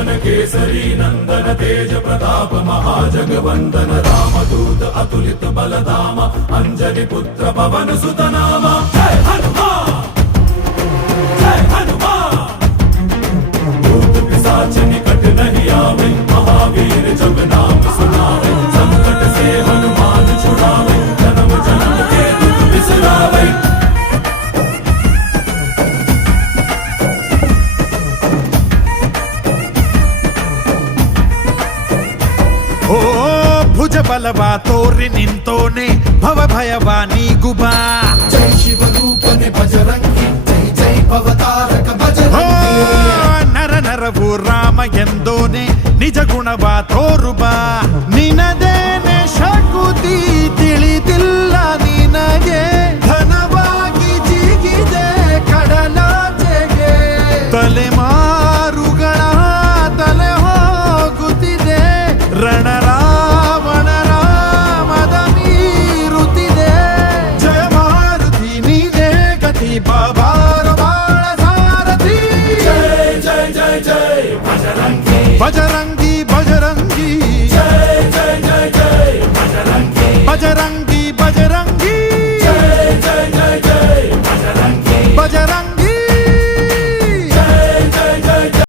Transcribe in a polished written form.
पवन केसरी नंदन तेज प्रताप महाजगवंदन रामदूत अतुलित बलधाम अंजनी पुत्र पवन सुत नाम जय हनुमान जय हनुमान। भूत पिशाच निकट नहीं आवे महावीर जब नाम सुनावे संकट से हनुमान छुड़ावे जन्म जन्म के दुख बिसरावे। ಓ ಭುಜ ಬಲವ ತೋರಿ ನಿಂತೋನೆ ಭವ ಭಯವ ನೀಗುಬಾ जय शिव रूपने बजरंगी जय जय भवतारक बजरंगी। ನರ ನರವು ರಾಮ ಎಂದೋನೆ ನಿಜ ಗುಣವ ತೋರುಬಾ ನಿನದೇನೆ ಶಕುತಿ ತಿಳಿದಿಲ್ಲ ನಿನಗೆ ಧನವಾಗಿ ಜಿಗಿದೆ ಕಡಲಾಚೆಗೆ ತಲೆಮಾರುಗಳ ತಲೆ ಹೋಗುತ್ತಿದೆ ರಣರಾವಣ ರಾಮದ ಮೀರುತ್ತಿದೆ ಜಯ ಮಾರುತಿ ನೀನೇ ಗತಿ ಬಾಬಾರ ಬಾಳ ಸಾರಥಿ जय जय जय जय बजरंगी ಬಜರಂಗಿ ಬಜರಂಗಿ जय जय जय जय बजरंगी ಬಜರಂಗಿ